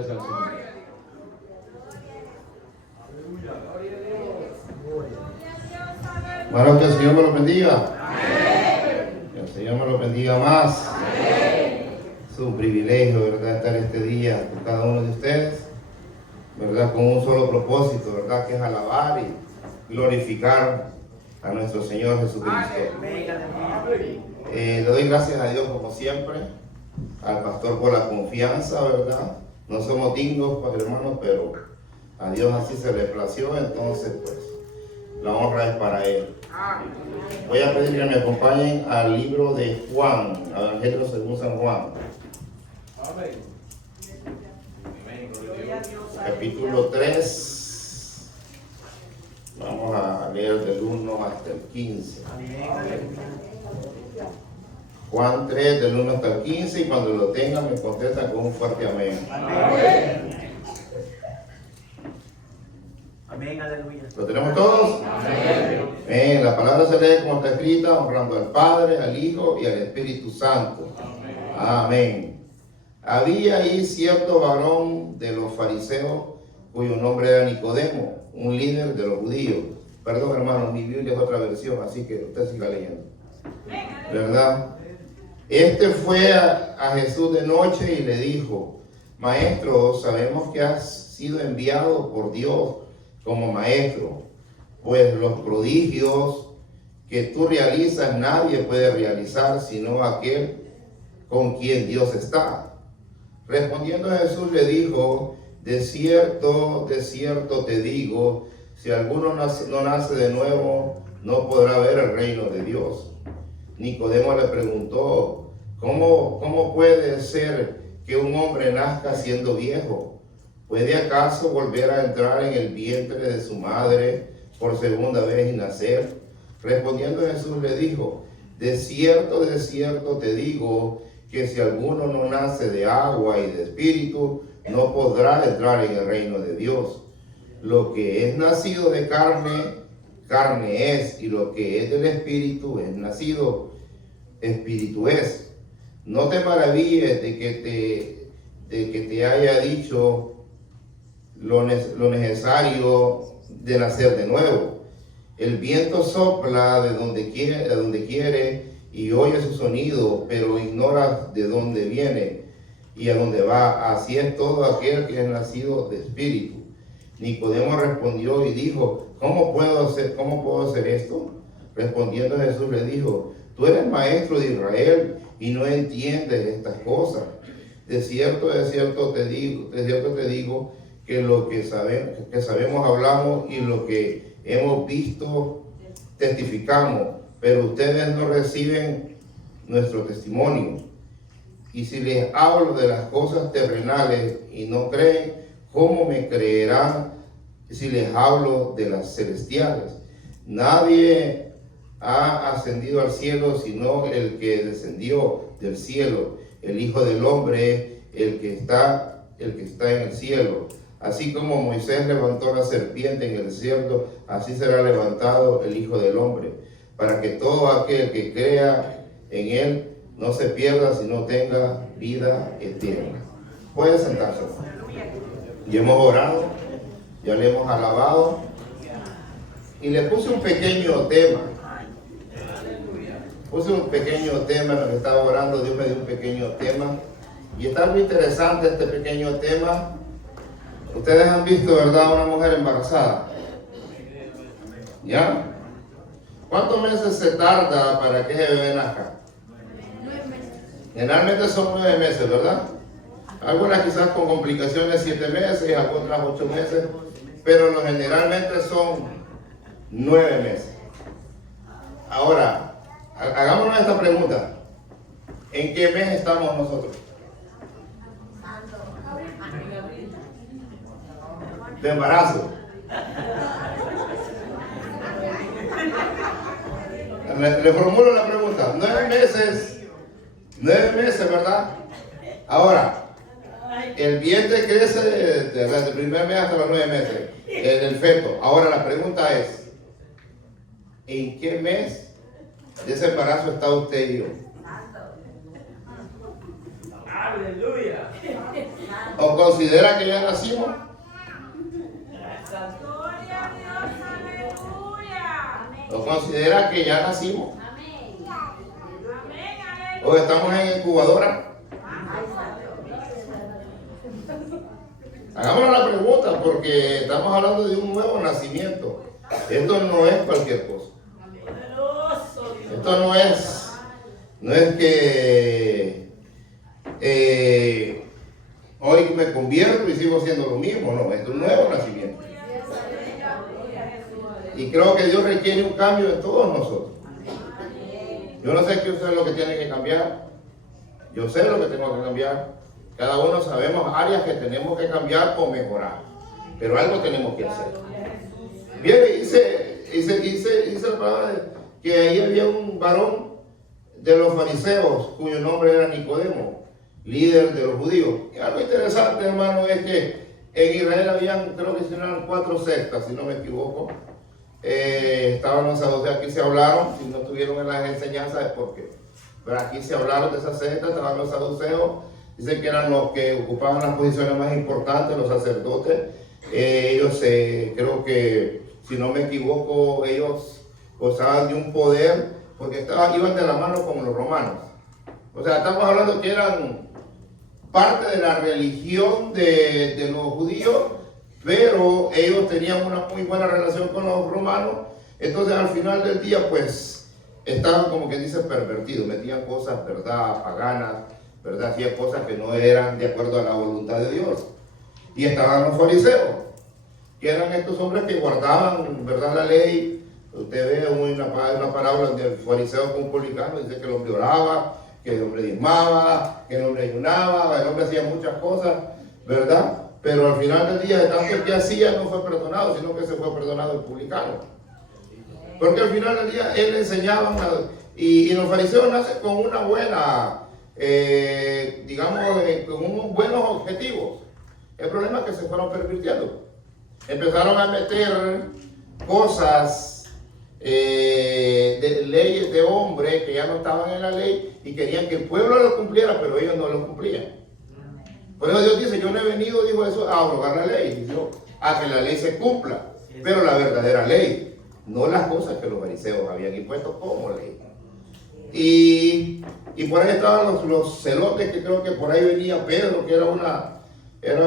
Gloria sea al Señor. Bueno, que el Señor me lo bendiga. Que el Señor me lo bendiga más. Es un privilegio, ¿verdad?, estar este día con cada uno de ustedes, ¿verdad?, con un solo propósito, ¿verdad?, que es alabar y glorificar a nuestro Señor Jesucristo. Le doy gracias a Dios como siempre, al pastor por la confianza, ¿verdad? No somos dignos, Padre hermano, pero a Dios así se le plació, entonces pues la honra es para Él. Voy a pedir que me acompañen al libro de Juan, al Evangelio según San Juan. Capítulo 3. Vamos a leer del 1 hasta el 15. Juan 3, del 1 hasta el 15, y cuando lo tengan me contestan con un fuerte amén. Amén, aleluya. ¿Lo tenemos todos? Amén. La palabra se lee como está escrita, honrando al Padre, al Hijo y al Espíritu Santo. Amén. Había ahí cierto varón de los fariseos, cuyo nombre era Nicodemo, un líder de los judíos. Perdón, hermano, mi Biblia es otra versión, así que usted siga leyendo. ¿Verdad? Este fue a Jesús de noche y le dijo: Maestro, sabemos que has sido enviado por Dios como maestro, pues los prodigios que tú realizas nadie puede realizar sino aquel con quien Dios está. Respondiendo Jesús le dijo: de cierto te digo, si alguno no nace de nuevo, no podrá ver el reino de Dios. Nicodemo le preguntó: ¿Cómo puede ser que un hombre nazca siendo viejo? ¿Puede acaso volver a entrar en el vientre de su madre por segunda vez y nacer? Respondiendo Jesús le dijo: de cierto te digo, que si alguno no nace de agua y de espíritu, no podrá entrar en el reino de Dios. Lo que es nacido de carne, carne es, y lo que es del espíritu es nacido, espíritu es. No te maravilles de que te haya dicho lo necesario de nacer de nuevo. El viento sopla de donde quiere y oye su sonido, pero ignoras de dónde viene y a dónde va. Así es todo aquel que es nacido de espíritu. Nicodemo respondió y dijo: ¿Cómo puedo hacer esto? Respondiendo Jesús le dijo: tú eres maestro de Israel y no entiendes estas cosas. De cierto te digo que lo que sabemos hablamos, y lo que hemos visto testificamos, pero ustedes no reciben nuestro testimonio. Y si les hablo de las cosas terrenales y no creen, ¿cómo me creerán si les hablo de las celestiales? Nadie ha ascendido al cielo sino el que descendió del cielo, el Hijo del Hombre, el que está en el cielo. Así como Moisés levantó la serpiente en el desierto, así será levantado el Hijo del Hombre, para que todo aquel que crea en él no se pierda, sino tenga vida eterna. Puede sentarse. Ya hemos orado, ya le hemos alabado, y le puse un pequeño tema. Puse un pequeño tema en lo que estaba orando. Dios me dio un pequeño tema, y está muy interesante este pequeño tema. Ustedes han visto, ¿verdad?, a una mujer embarazada. ¿Ya? ¿Cuántos meses se tarda para que ese bebé nazca? 9 meses. Generalmente son 9 meses, ¿verdad? Algunas quizás con complicaciones 7 meses, otras 8 meses, pero generalmente son 9 meses. Ahora, hagámonos esta pregunta: ¿en qué mes estamos nosotros? De embarazo. Le formulo la pregunta: 9 meses, ¿verdad? Ahora, el vientre crece desde el primer mes hasta los 9 meses, el feto. Ahora la pregunta es: ¿en qué mes de ese embarazo está usted y yo? Aleluya. Ok, ¿O considera que ya nacimos? ¿O considera que ya nacimos? ¿O estamos en incubadora? Hagámonos la pregunta porque estamos hablando de un nuevo nacimiento. Esto no es cualquier cosa. Esto no es que hoy me convierto y sigo siendo lo mismo. No, esto es un nuevo nacimiento. Y creo que Dios requiere un cambio en todos nosotros. Yo no sé qué usted es lo que tiene que cambiar. Yo sé lo que tengo que cambiar. Cada uno sabemos áreas que tenemos que cambiar o mejorar. Pero algo tenemos que hacer. Viene y dice la palabra que ahí había un varón de los fariseos cuyo nombre era Nicodemo, líder de los judíos. Y algo interesante, hermano, es que en Israel habían, creo que eran 4 sectas, si no me equivoco. Estaban los saduceos, aquí se hablaron, si no estuvieron en las enseñanzas es porque, pero aquí se hablaron de esas sectas, estaban los saduceos, dicen que eran los que ocupaban las posiciones más importantes, los sacerdotes. Ellos creo que, si no me equivoco, ellos gozaban de un poder porque iban de la mano con los romanos. O sea, estamos hablando que eran parte de la religión de los judíos, pero ellos tenían una muy buena relación con los romanos. Entonces al final del día pues estaban como que dice pervertidos, metían cosas, verdad, paganas, verdad, hacían cosas que no eran de acuerdo a la voluntad de Dios. Y estaban los fariseos, que eran estos hombres que guardaban, verdad, la ley. Usted ve una parábola del fariseo con un publicano, dice que el hombre oraba, que el hombre diezmaba, que el hombre ayunaba, el hombre hacía muchas cosas, ¿verdad? Pero al final del día, de tanto que hacía, no fue perdonado, sino que se fue perdonado el publicano. Porque al final del día, él enseñaba, y los fariseos nacen con una buena, digamos, con unos buenos objetivos. El problema es que se fueron pervirtiendo. Empezaron a meter cosas, de leyes de hombre que ya no estaban en la ley y querían que el pueblo lo cumpliera, pero ellos no lo cumplían. Por eso Dios dice, yo no he venido, dijo eso, a abrogar la ley, dijo, a que la ley se cumpla, pero la verdadera ley, no las cosas que los fariseos habían impuesto como ley. Y por ahí estaban los celotes, que creo que por ahí venía Pedro, que era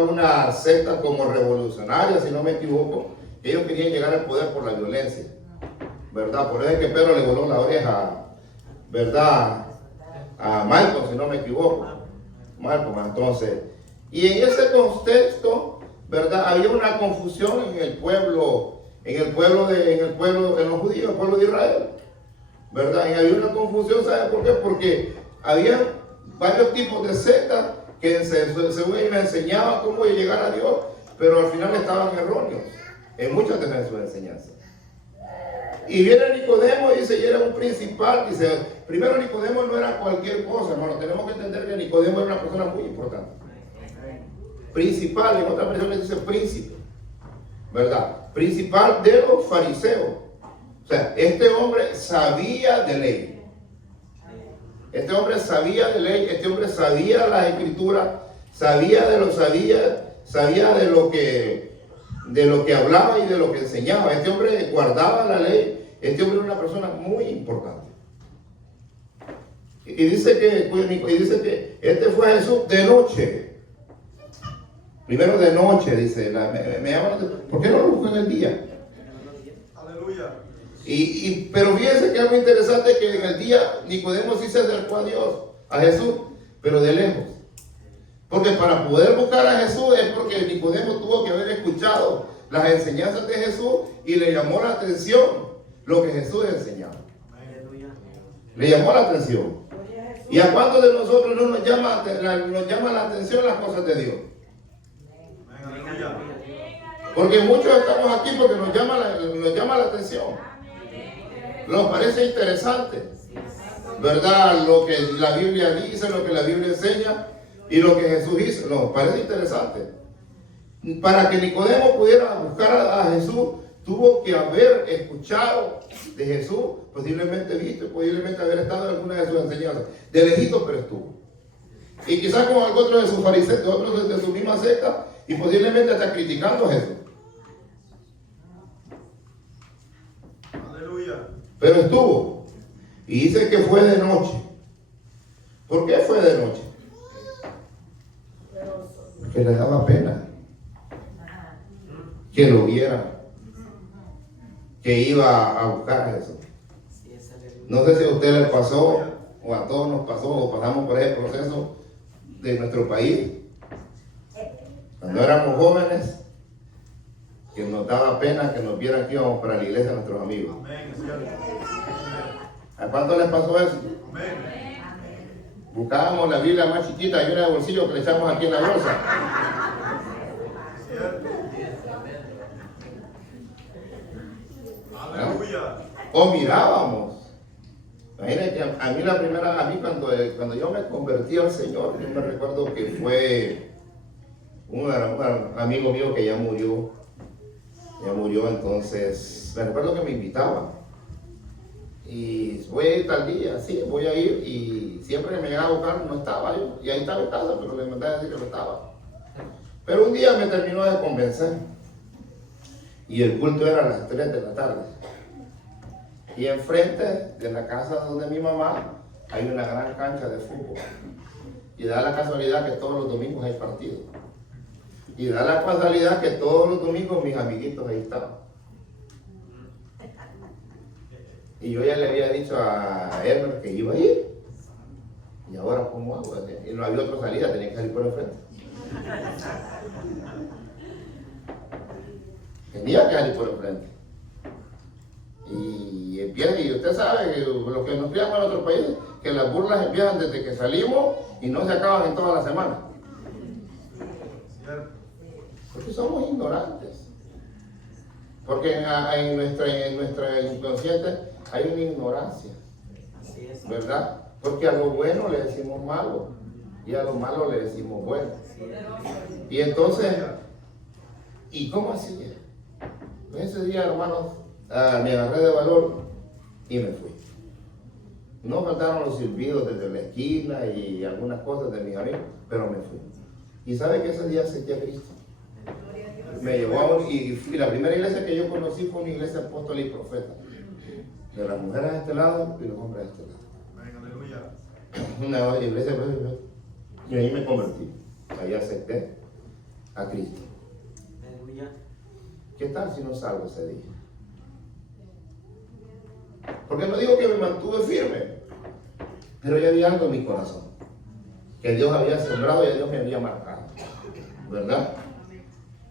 una secta como revolucionaria, si no me equivoco. Ellos querían llegar al poder por la violencia, ¿verdad? Por eso es que Pedro le voló la oreja, ¿verdad? A Malcolm, si no me equivoco. Malcolm, entonces. Y en ese contexto, ¿verdad? Había una confusión en el pueblo, en los judíos, el pueblo de Israel, ¿verdad? Y había una confusión, ¿sabe por qué? Porque había varios tipos de sectas que según ellos enseñaban cómo llegar a Dios, pero al final estaban erróneos en muchas de sus enseñanzas. Y viene Nicodemo y dice, y era un principal, dice, primero Nicodemo no era cualquier cosa, hermano, tenemos que entender que Nicodemo era una persona muy importante. Principal, en otras versiones dice príncipe, ¿verdad? Principal de los fariseos. O sea, este hombre sabía de ley. Este hombre sabía de ley, este hombre sabía las escrituras, sabía de lo que hablaba y de lo que enseñaba. Este hombre guardaba la ley. Este hombre era una persona muy importante. Y dice que este fue Jesús de noche. Primero de noche, dice. Me llama la atención. ¿Por qué no lo buscó en el día? Aleluya. Pero fíjense que algo interesante es que en el día Nicodemo sí se acercó a Dios, a Jesús, pero de lejos. Porque para poder buscar a Jesús es porque Nicodemo tuvo que haber escuchado las enseñanzas de Jesús y le llamó la atención lo que Jesús enseñaba. Le llamó la atención. ¿Y a cuántos de nosotros no nos llama la atención las cosas de Dios? Porque muchos estamos aquí porque nos llama la atención. Nos parece interesante, ¿verdad? Lo que la Biblia dice, lo que la Biblia enseña y lo que Jesús hizo, nos parece interesante. Para que Nicodemo pudiera buscar a Jesús, tuvo que haber escuchado de Jesús, posiblemente visto, posiblemente haber estado en alguna de sus enseñanzas. De lejito, pero estuvo. Y quizás con algún otro de sus fariseos, otros de su misma secta, y posiblemente hasta criticando a Jesús. Aleluya. Pero estuvo. Y dice que fue de noche. ¿Por qué fue de noche? Que le daba pena que lo vieran, que iba a buscar a Jesús. No sé si a usted le pasó, o a todos nos pasó, o pasamos por ese proceso de nuestro país, cuando éramos jóvenes, que nos daba pena que nos vieran que íbamos para la iglesia a nuestros amigos. Amén. Es cierto. ¿A cuánto les pasó eso? Amén. Buscábamos la Biblia más chiquita y una de bolsillo que le echamos aquí en la bolsa. Cierto. Aleluya. O mirábamos. Imagínense que a mí la primera, cuando yo me convertí al Señor, yo me recuerdo que fue un amigo mío que ya murió, entonces me recuerdo que me invitaba. Y voy a ir tal día, sí, voy a ir, y siempre que me llegaba a buscar no estaba yo, y ahí estaba en casa, pero le mandaba a decir que no estaba. Pero un día me terminó de convencer, y el culto era a las 3 de la tarde. Y enfrente de la casa donde mi mamá hay una gran cancha de fútbol. Y da la casualidad que todos los domingos hay partido. Y da la casualidad que todos los domingos mis amiguitos ahí estaban. Y yo ya le había dicho a Edward que iba a ir. Y ahora, ¿cómo hago? Y no había otra salida, tenía que salir por el frente. Tenía que salir por el frente. Y empieza, y usted sabe que lo que nos criamos en otros países, que las burlas empiezan desde que salimos y no se acaban en toda la semana. Cierto. Porque somos ignorantes. Porque en nuestra inconsciente hay una ignorancia, ¿verdad? Porque a lo bueno le decimos malo y a lo malo le decimos bueno. Y entonces, ¿y cómo hacía? Pues ese día, hermanos, me agarré de valor y me fui. No faltaron los silbidos desde la esquina y algunas cosas de mis amigos, pero me fui. ¿Y sabe que ese día acepté a Cristo? Me llevó y la primera iglesia que yo conocí fue una iglesia apóstol y profeta. De las mujeres de este lado y los hombres de este lado. Amén. Aleluya. Una iglesia, y ahí me convertí. Ahí acepté a Cristo. Aleluya. ¿Qué tal si no salgo ese día? Porque no digo que me mantuve firme, pero ya había algo en mi corazón que Dios había sembrado y Dios me había marcado, ¿verdad?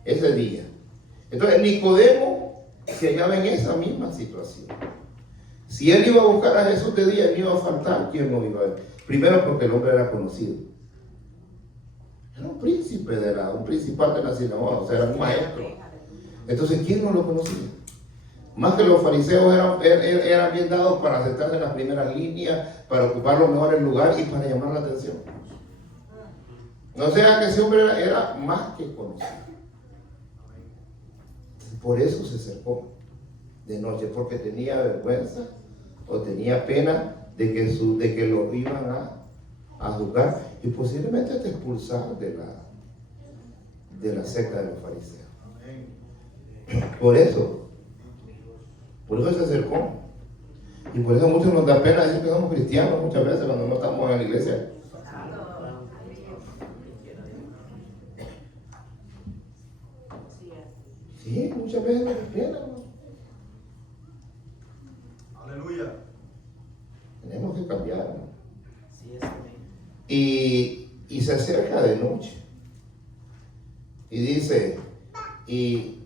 Ese día. Entonces Nicodemo se hallaba en esa misma situación. Si él iba a buscar a Jesús de día, no iba a faltar. ¿Quién no iba a ver? Primero porque el hombre era conocido. Era un príncipe un principal de la sinagoga, o sea, era un maestro. Entonces, ¿quién no lo conocía? Más que los fariseos eran bien dados para sentarse en las primeras líneas, para ocupar los mejores lugares y para llamar la atención. O sea que ese hombre era más que conocido. Por eso se acercó de noche, porque tenía vergüenza o tenía pena de que lo iban a juzgar y posiblemente hasta expulsar de la secta de los fariseos. Por eso se acercó. Y por eso muchos nos da pena decir que somos cristianos muchas veces cuando no estamos en la iglesia. Sí, muchas veces nos da pena, ¿no? Aleluya. Tenemos que cambiar, ¿no? Sí, es amén. Y se acerca de noche. Y dice, y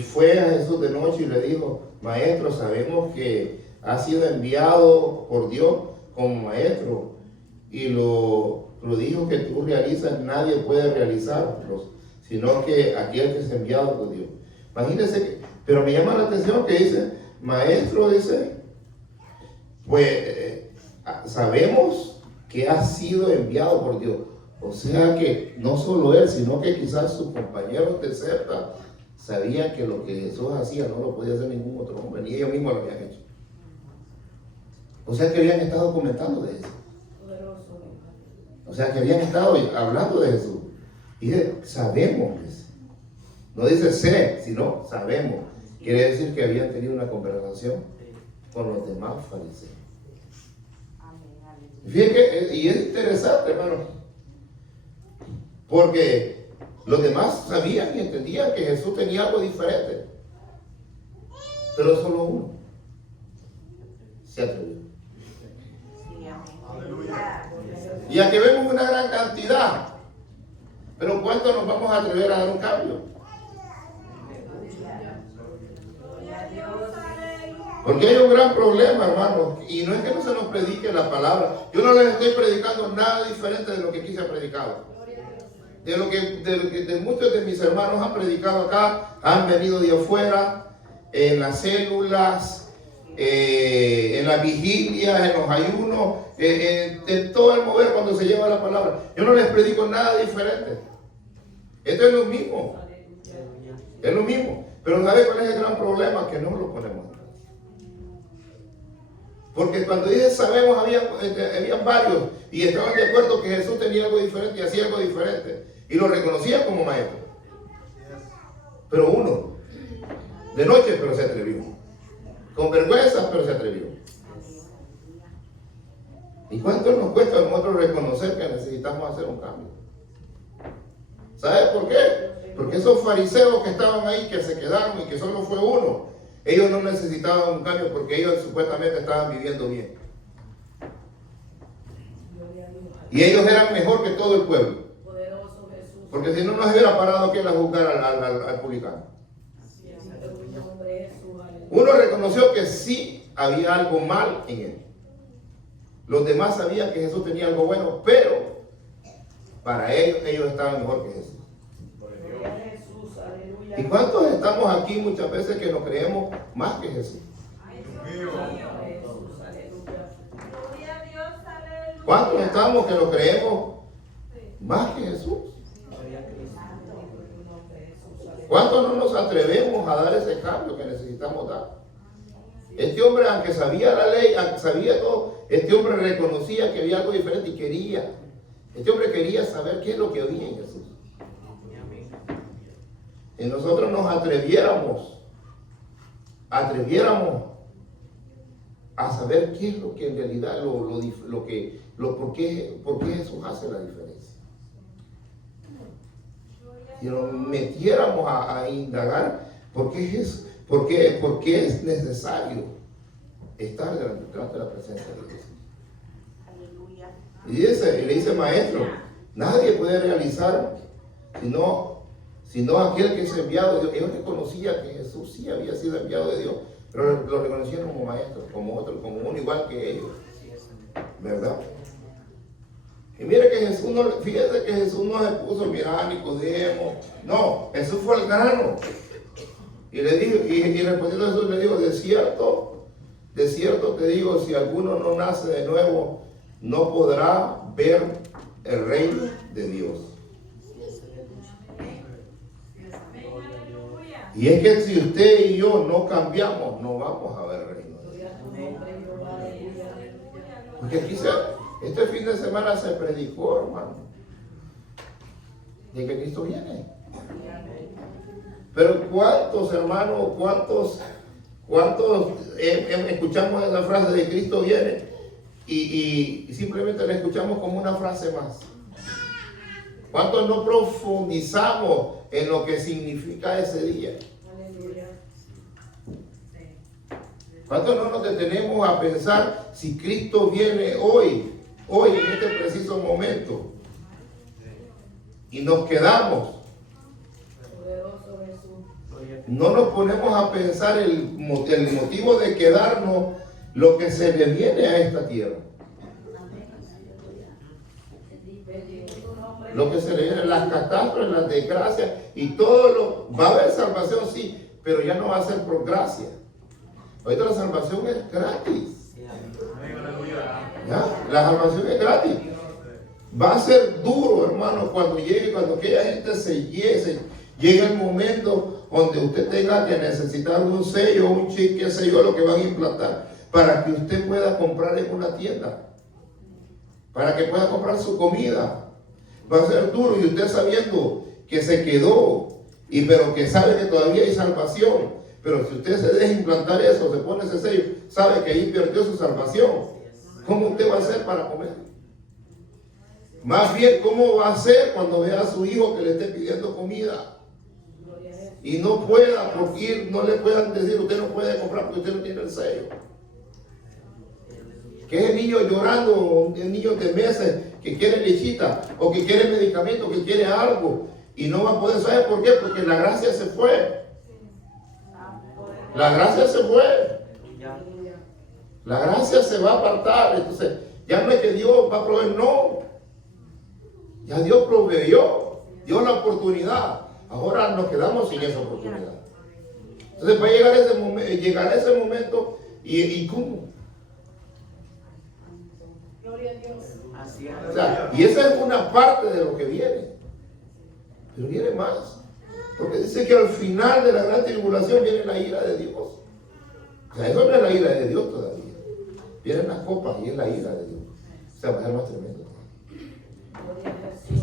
fue a Jesús de noche y le dijo: Maestro, sabemos que has sido enviado por Dios como maestro, y lo dijo que tú realizas, nadie puede realizarlos, sino que aquel que es enviado por Dios. Imagínense, pero me llama la atención que dice, maestro, dice, pues sabemos que ha sido enviado por Dios. O sea que no solo él, sino que quizás sus compañeros de secta sabían que lo que Jesús hacía no lo podía hacer ningún otro hombre, ni ellos mismos lo habían hecho. O sea que habían estado comentando de eso. O sea, que habían estado hablando de Jesús. Y dice, sabemos. Dice. No dice sé, sino sabemos. Quiere decir que habían tenido una conversación con los demás fariseos. Fíjense, y es interesante, hermano, porque los demás sabían y entendían que Jesús tenía algo diferente, pero solo uno se atrevió. Aleluya. Y aquí vemos una gran cantidad, pero ¿cuánto nos vamos a atrever a dar un cambio? Porque hay un gran problema, hermanos, y no es que no se nos predique la palabra. Yo no les estoy predicando nada diferente de lo que aquí se ha predicado. De lo que muchos de mis hermanos han predicado acá, han venido de afuera, en las células, en las vigilias, en los ayunos, en todo el mover cuando se lleva la palabra. Yo no les predico nada diferente. Esto es lo mismo. Es lo mismo. Pero ¿sabe cuál es el gran problema? Que no lo ponemos. Porque cuando dice sabemos, habían varios y estaban de acuerdo que Jesús tenía algo diferente y hacía algo diferente. Y lo reconocían como maestro. Pero uno, de noche, pero se atrevió. Con vergüenza, pero se atrevió. ¿Y cuánto nos cuesta a nosotros reconocer que necesitamos hacer un cambio? ¿Sabes por qué? Porque esos fariseos que estaban ahí, que se quedaron y que solo fue uno, ellos no necesitaban un cambio porque ellos supuestamente estaban viviendo bien. Y ellos eran mejor que todo el pueblo. Porque si no, no se hubiera parado aquí a juzgar al publicano. Uno reconoció que sí había algo mal en él. Los demás sabían que Jesús tenía algo bueno, pero para ellos estaban mejor que Jesús. ¿Y cuántos estamos aquí muchas veces que nos creemos más que Jesús? ¿Cuántos estamos que nos creemos más que Jesús? ¿Cuántos no nos atrevemos a dar ese cambio que necesitamos dar? Este hombre, aunque sabía la ley, aunque sabía todo, este hombre reconocía que había algo diferente y quería. Este hombre quería saber qué es lo que había en Jesús. Y nosotros nos atreviéramos a saber qué es lo que en realidad, por qué Jesús hace la diferencia. Si nos metiéramos a indagar por qué es necesario estar delante de la presencia de Dios. Y le dice maestro, nadie puede realizar sino aquel que es enviado de Dios. Ellos reconocían que Jesús sí había sido enviado de Dios, pero lo reconocían como maestro, como otro, como uno igual que ellos. ¿Verdad? Y mire que Jesús fíjese que Jesús no se puso, mira, Nicodemo. No, Jesús fue al grano. Y le dijo, y respondiendo a Jesús le dijo, de cierto te digo, si alguno no nace de nuevo, no podrá ver el reino de Dios. Y es que si usted y yo no cambiamos, no vamos a ver el reino de Dios. Porque aquí este fin de semana se predicó, hermano, de que Cristo viene. Pero ¿cuántos, hermanos, cuántos escuchamos esa frase de Cristo viene y simplemente la escuchamos como una frase más? ¿Cuántos no profundizamos en lo que significa ese día? ¿Cuántos no nos detenemos a pensar si Cristo viene hoy en este preciso momento? Y nos quedamos. No nos ponemos a pensar el motivo de quedarnos, lo que se le viene a esta tierra. Lo que se le viene, las catástrofes, las desgracias y todo va a haber salvación, sí, pero ya no va a ser por gracia. Ahorita la salvación es gratis. ¿Ya? La salvación es gratis. Va a ser duro, hermano, cuando aquella gente llegue el momento donde usted tenga que necesitar un sello, un chip, qué sé yo, lo que van a implantar, para que usted pueda comprar en una tienda. para que pueda comprar su comida. Va a ser duro, y usted sabiendo que se quedó, pero que sabe que todavía hay salvación. Pero si usted se deja implantar eso, se pone ese sello, sabe que ahí perdió su salvación. ¿Cómo usted va a hacer para comer? Más bien, ¿cómo va a hacer cuando vea a su hijo que le esté pidiendo comida? Y no pueda, porque no le puedan decir, usted no puede comprar porque usted no tiene el sello. Que es el niño llorando, el niño de meses que quiere lechita, o que quiere medicamento, que quiere algo, y no va a poder saber por qué, porque la gracia se fue. La gracia se fue. La gracia se va a apartar. Entonces, ya no es que Dios va a proveer, no. Ya Dios proveyó, dio la oportunidad. Ahora nos quedamos sin esa oportunidad. Entonces va a llegar ese momento y ¿cómo? Gloria a Dios. Así es. O sea, y esa es una parte de lo que viene. Pero viene más. Porque dice que al final de la gran tribulación viene la ira de Dios. O sea, eso no es la ira de Dios todavía. Vienen las copas y es la ira de Dios. O sea, va a ser más tremendo.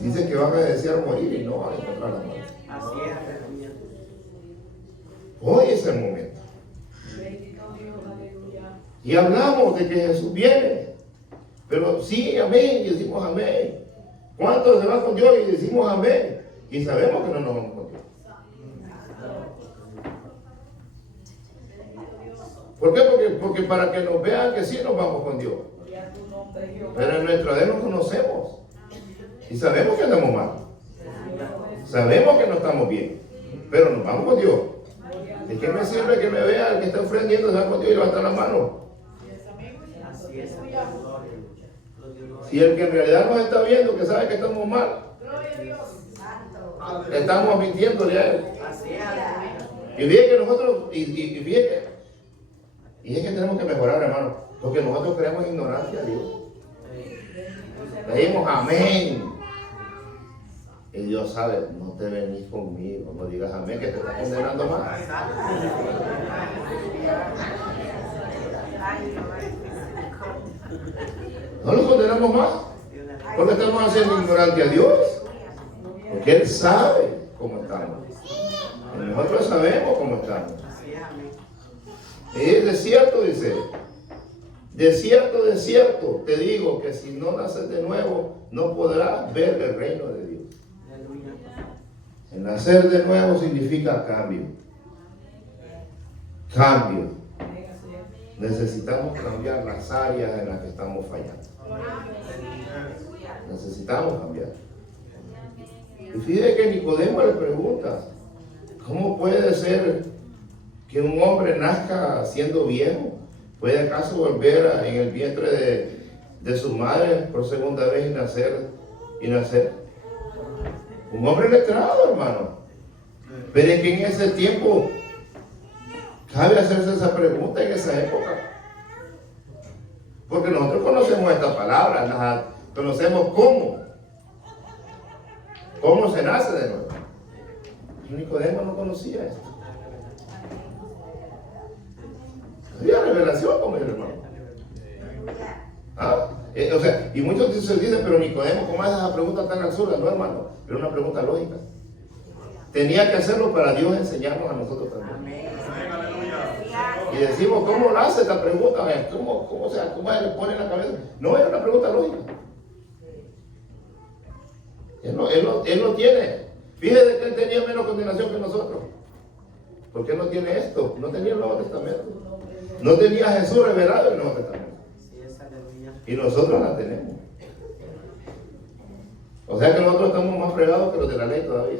Dice que van a desear morir y no van a encontrar la muerte. Así es, aleluya. Hoy es el momento. Bendito Dios, aleluya. Y hablamos de que Jesús viene. Pero sí, amén, y decimos amén. ¿Cuántos se van con Dios y decimos amén? Y sabemos que no nos vamos con Dios. ¿Por qué? Porque para que nos vean que sí nos vamos con Dios. Gloria a tu nombre, Jehová. Pero en nuestro Dios nos conocemos. Y sabemos que andamos mal. Sabemos que no estamos bien. Pero nos vamos con Dios. ¿De qué me sirve que me vea el que está ofrendiendo, se va con Dios y levanta la mano? Así es, Aleluya. Si el que en realidad nos está viendo, que sabe que estamos mal, Gloria a Dios. estamos mintiéndole a él. Así es, aleluya. Y fíjate que nosotros, y es que tenemos que mejorar, hermano, porque nosotros creemos ignorancia a Dios. Pedimos amén. Y Dios sabe, no te venís conmigo, no digas amén, que te estás condenando más. No lo condenamos más, porque estamos haciendo ignorante a Dios, porque Él sabe cómo estamos. Y nosotros sabemos cómo estamos. Así es, amén. Y es de cierto, dice, de cierto, te digo que si no naces de nuevo, no podrás ver el reino de Dios. Aleluya. El nacer de nuevo significa cambio. Cambio. Necesitamos cambiar las áreas en las que estamos fallando. Necesitamos cambiar. Y fíjate que Nicodemo le pregunta, ¿cómo puede ser que un hombre nazca siendo viejo? ¿Puede acaso volver en el vientre de su madre por segunda vez y nacer? Un hombre letrado, hermano. Pero es que en ese tiempo cabe hacerse esa pregunta en esa época. Porque nosotros conocemos esta palabra, conocemos cómo se nace de nuevo. Y Nicodemo no conocía esto. Había revelación con el hermano. ¿Ah? O sea, y muchos se dicen, pero Nicodemo, ¿cómo hace esa pregunta tan absurda? No, hermano, pero una pregunta lógica. Tenía que hacerlo para Dios enseñarnos a nosotros también. Y decimos, ¿cómo lo hace esta pregunta? ¿Cómo se le pone en la cabeza? No, era una pregunta lógica. Él no tiene. Fíjese que él tenía menos condenación que nosotros. Porque él no tiene esto. No tenía el Nuevo Testamento. No tenía a Jesús revelado en el Nuevo Testamento. Así es, aleluya. Y nosotros la tenemos. O sea que nosotros estamos más fregados que los de la ley todavía.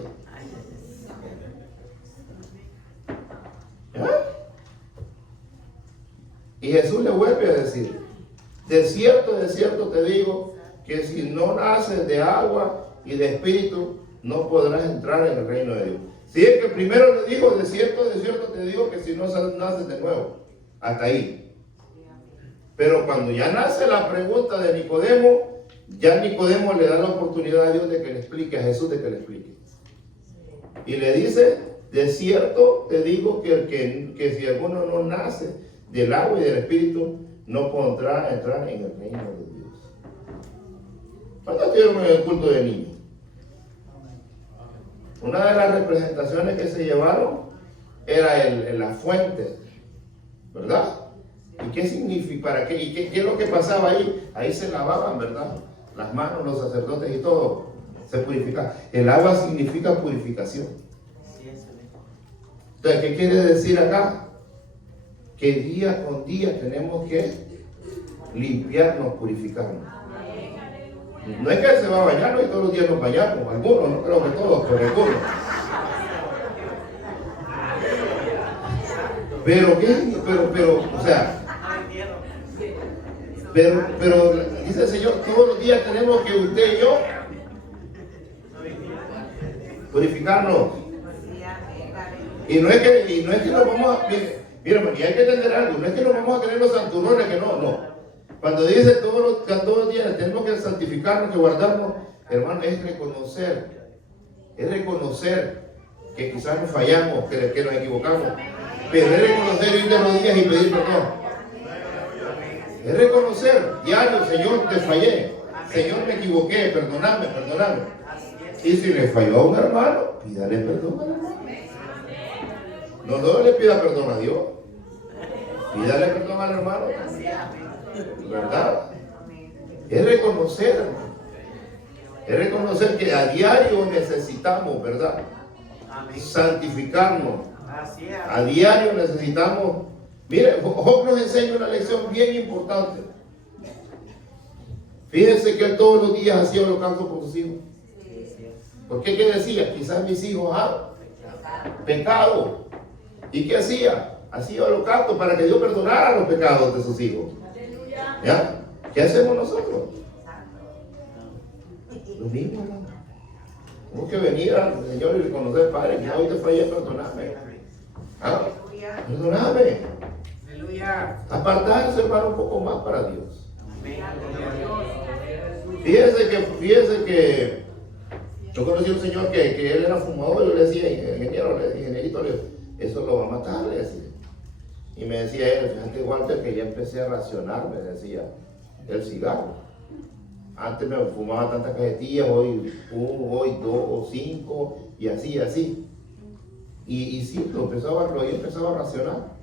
¿Ya? Y Jesús le vuelve a decir, de cierto te digo, que si no naces de agua y de espíritu, no podrás entrar en el reino de Dios. Si es que primero le dijo, de cierto te digo, que si no naces de nuevo, hasta ahí. Pero cuando ya nace la pregunta de Nicodemo, ya Nicodemo le da la oportunidad a Dios de que le explique, a Jesús de que le explique. Y le dice, de cierto te digo que si alguno no nace del agua y del espíritu, no podrá entrar en el reino de Dios. ¿Cuántos estuvieron en el culto de niños? Una de las representaciones que se llevaron era la fuente, ¿verdad? ¿Y qué significa? ¿Para qué? ¿Y qué es lo que pasaba ahí? Ahí se lavaban, ¿verdad? Las manos, los sacerdotes y todo. Se purifica. El agua significa purificación. Entonces, ¿qué quiere decir acá? Que día con día tenemos que limpiarnos, purificarnos. No es que se va a bañar, ¿no? Y todos los días nos bañamos, algunos, no creo que todos, pero algunos. Pero qué, o sea, pero dice el Señor, todos los días tenemos que usted y yo purificarnos. Y no es que nos vamos a, mira, y hay que entender algo, no es que nos vamos a tener los santurrones, que no. Cuando dice todos los días tenemos que santificarnos, que guardarnos, hermano, es reconocer que quizás nos fallamos, que nos equivocamos, pero es reconocer, ir de rodillas y pedir perdón. Es reconocer, diario, Señor, te fallé, Señor, me equivoqué, perdóname. Y si le falló a un hermano, pídale perdón al hermano. No le pida perdón a Dios, pídale perdón al hermano, ¿verdad? Es reconocer que a diario necesitamos, ¿verdad? Santificarnos. A diario necesitamos. Mire, Job nos enseña una lección bien importante. Fíjense que él todos los días hacía holocausto por sus hijos. ¿Por qué? ¿Qué decía? Quizás mis hijos han pecado. ¿Y qué hacía? Hacía holocausto para que Dios perdonara los pecados de sus hijos. ¿Ya? ¿Qué hacemos nosotros? Lo mismo, hermano. Tenemos que venir al Señor y reconocer, Padre, que hoy te fallé, perdóname. ¿Ah? Perdóname. Apartarse, hermano, un poco más para Dios. Fíjese que yo conocí a un señor que él era fumador. Yo le decía, ingenierito, eso lo va a matar, le decía. Y me decía él, fíjate, Walter, que ya empecé a racionar, me decía, el cigarro. Antes me fumaba tantas cajetillas, hoy 1, hoy 2 o 5, y así. Y sí, lo empezaba a racionar.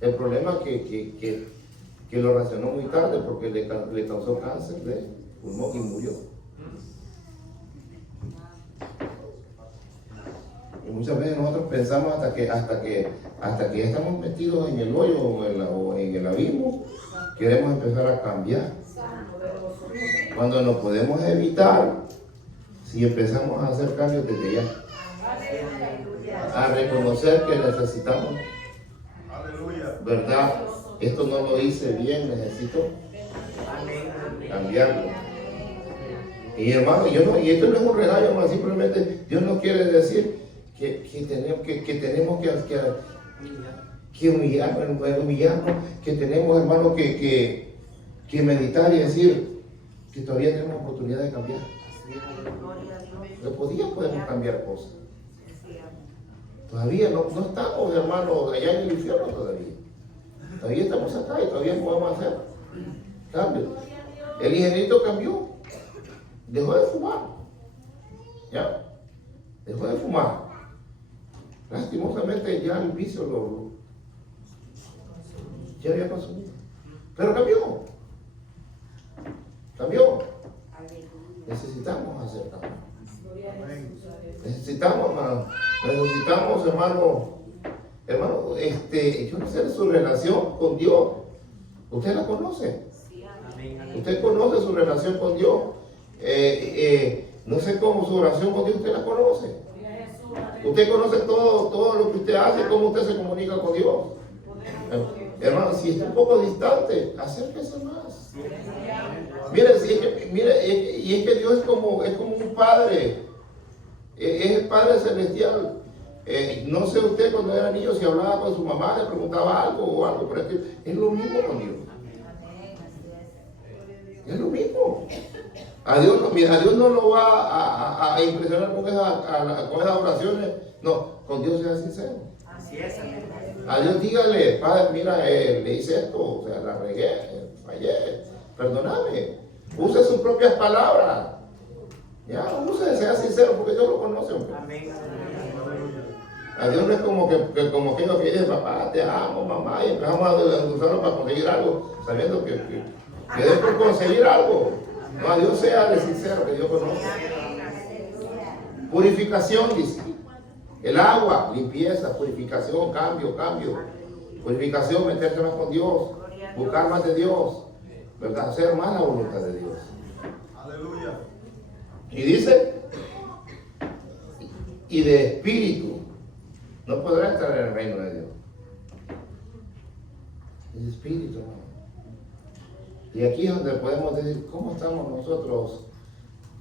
El problema es que lo racionó muy tarde porque le causó cáncer de pulmón y murió. Y muchas veces nosotros pensamos hasta que ya estamos metidos en el hoyo o en el abismo, queremos empezar a cambiar. Cuando nos podemos evitar si empezamos a hacer cambios desde ya. A reconocer que necesitamos, ¿verdad? Esto no lo hice bien, necesito cambiarlo. Y hermano, y esto no es un regaño, hermano, simplemente Dios no quiere decir que tenemos que humillarnos, que tenemos, hermano, que meditar y decir que todavía tenemos oportunidad de cambiar. Podemos cambiar cosas. Todavía no estamos, hermano, allá en el infierno todavía. Todavía estamos acá y todavía podemos hacer cambios. El ingenierito cambió. Dejó de fumar. ¿Ya? Dejó de fumar. Lastimosamente ya el vicio ya había consumido. Pero cambió. Necesitamos hacer cambio. Necesitamos, hermano, yo no sé su relación con Dios. ¿Usted la conoce? ¿Usted conoce su relación con Dios? No sé cómo su oración con Dios usted la conoce. Usted conoce todo lo que usted hace, cómo usted se comunica con Dios. Hermano, si está un poco distante, acérquese más. Mire, y es que Dios es como un padre. Es el Padre Celestial. No sé usted cuando era niño si hablaba con su mamá, le preguntaba algo, pero es lo mismo con Dios. Es lo mismo. A Dios no lo va a impresionar con esas oraciones. No, con Dios sea sincero. Así es. A Dios dígale, Padre, mira, le hice esto, o sea, la regué, fallé, perdóname. Use sus propias palabras. Ya, use, sea sincero, porque Dios lo conoce, hombre. Amén. A Dios no es como como aquellos que dicen, papá, te amo, mamá, y empezamos a usarlo para conseguir algo, sabiendo que es por conseguir algo. No, a Dios sea de sincero, que Dios conoce. Purificación, dice. El agua, limpieza, purificación, cambio. Purificación, meterse más con Dios, buscar más de Dios, ¿verdad? Hacer más la voluntad de Dios. Aleluya. Y dice, y de espíritu, no podrá entrar en el reino de Dios. El espíritu, hermano. Y aquí es donde podemos decir, ¿cómo estamos nosotros?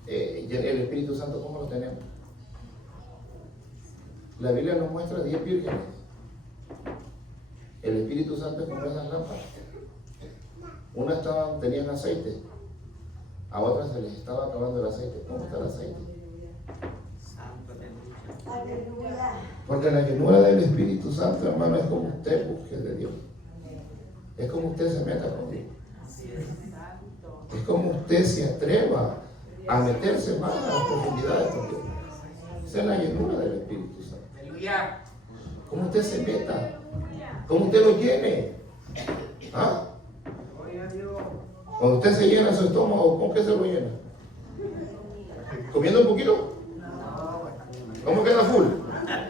El Espíritu Santo, ¿cómo lo tenemos? La Biblia nos muestra 10 vírgenes. El Espíritu Santo es como esas lámparas. Unas tenían aceite, a otras se les estaba acabando el aceite. ¿Cómo está el aceite? Santo, aleluya. Porque la llenura del Espíritu Santo, hermano, es como usted busque de Dios. Es como usted se meta con Dios. Es como usted se atreva a meterse más a las profundidades con Dios. Esa es la llenura del Espíritu Santo. Aleluya. Como usted se meta, como usted lo llene. ¿Ah? Gloria a Dios. Cuando usted se llena su estómago, ¿con qué se lo llena? ¿Comiendo un poquito? ¿Cómo queda full? ¿Ah?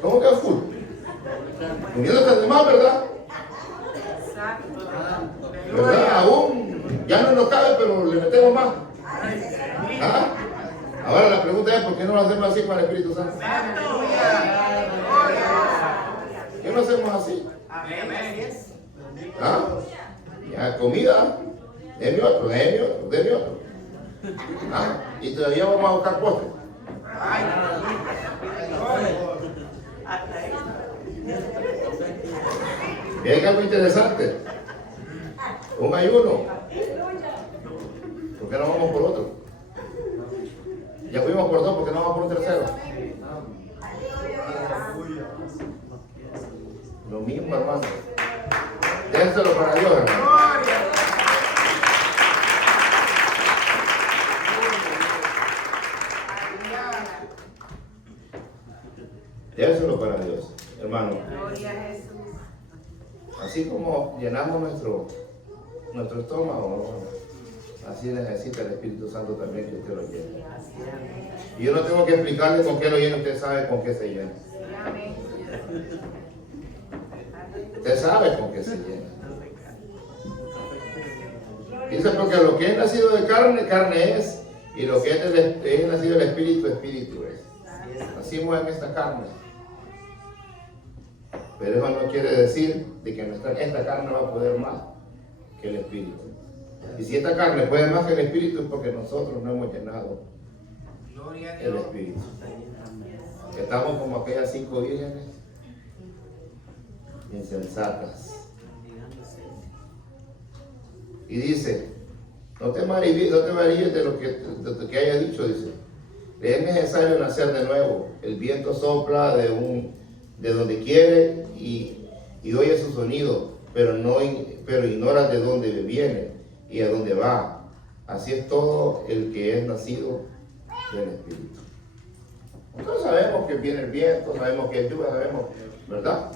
¿Cómo queda full? Comiendo hasta de más, ¿verdad? ¿Verdad? Aún ya no nos cabe, pero le metemos más. ¿Ah? Ahora la pregunta es, ¿por qué no lo hacemos así con el Espíritu Santo? ¿Qué no hacemos así? ¿Ah? Ya, comida, deme otro. ¿Ah? Y todavía vamos a buscar postre. Y hay algo interesante. Un ayuno. ¿Por qué no vamos por otro? Ya fuimos por dos, ¿por qué no vamos por un tercero? Lo mismo, hermano. Déselo para Dios, hermano. Déselo para Dios, hermano. Así como llenamos nuestro estómago, ¿no? Así necesita el Espíritu Santo también que usted lo llene. Y yo no tengo que explicarle con qué lo llena, usted sabe con qué se llena. Usted sabe con qué se llena. Dice, porque lo que es nacido de carne, carne es, y lo que es nacido del Espíritu, Espíritu es. Nacimos en esta carne. Pero eso no quiere decir de que esta carne va a poder más que el Espíritu. Y si esta carne puede más que el Espíritu es porque nosotros no hemos llenado el Espíritu. Estamos como aquellas 5 vírgenes insensatas. Y dice, no te maravilles de lo que haya dicho, dice. Le es necesario nacer de nuevo. El viento sopla de donde quiere y oye su sonido, pero ignora de dónde viene y a dónde va. Así es todo el que es nacido del Espíritu. Nosotros sabemos que viene el viento, sabemos que es lluvia, sabemos, ¿verdad?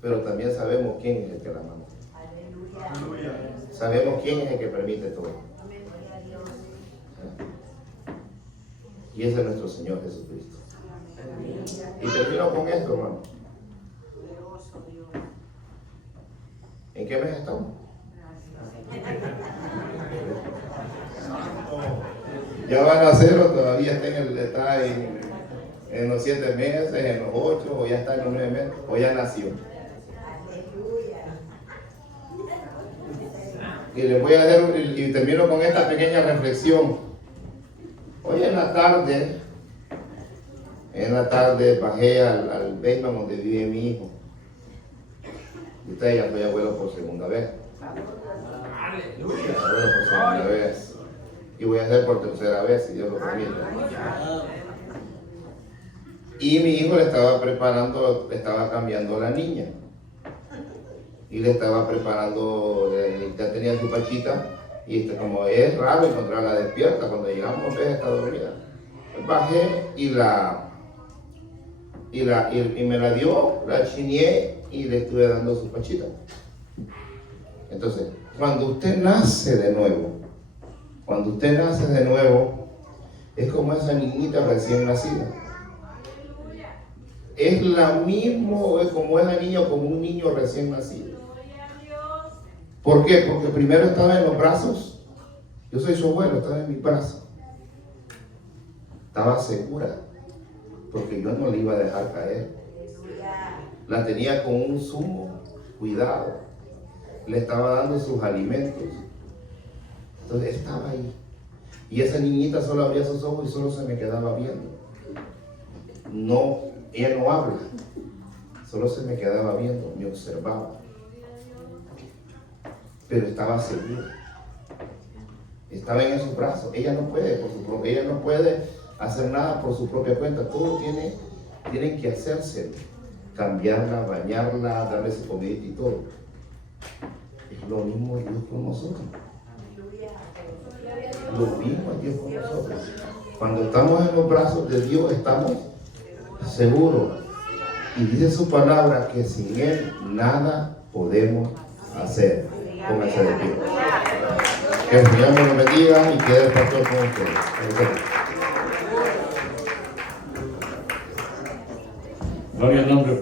Pero también sabemos quién es el que la manda. Sabemos quién es el que permite todo. Y ese es nuestro Señor Jesucristo. Y termino con esto, hermano. ¿En qué mes estamos? ¿Ya van a hacer o todavía está en los 7 meses, en los 8, o ya está en los 9 meses, o ya nació? Y les voy a dar, y termino con esta pequeña reflexión. Hoy en la tarde bajé al basement donde vive mi hijo. Y usted ya soy abuelo por segunda vez. Abuelo por segunda vez. Y voy a hacer por tercera vez, si Dios lo permite. Y mi hijo le estaba cambiando a la niña. y le estaba preparando, ya tenía su pachita, y como es raro encontrarla despierta, cuando llegamos ves está dormida. Bajé y me la dio, la chineé y le estuve dando su pachita. Entonces, cuando usted nace de nuevo, es como esa niñita recién nacida. Es la mismo, es como esa niña, como un niño recién nacido. ¿Por qué? Porque primero estaba en los brazos. Yo soy su abuelo, estaba en mis brazos. Estaba segura, porque yo no le iba a dejar caer. La tenía con un sumo cuidado. Le estaba dando sus alimentos. Entonces estaba ahí. Y esa niñita solo abría sus ojos y solo se me quedaba viendo. No, ella no habla. Solo se me quedaba viendo, me observaba. Pero estaba segura. Estaba en esos brazos. Ella no puede ella no puede hacer nada por su propia cuenta. Todo tienen que hacerse. Cambiarla, bañarla, darle su comida y todo. Es lo mismo Dios con nosotros. Lo mismo Dios con nosotros. Cuando estamos en los brazos de Dios estamos seguros. Y dice su palabra que sin Él nada podemos hacer. Póngase de pie. Que el Señor me lo bendiga y quede el pastor con ustedes. Gloria al nombre.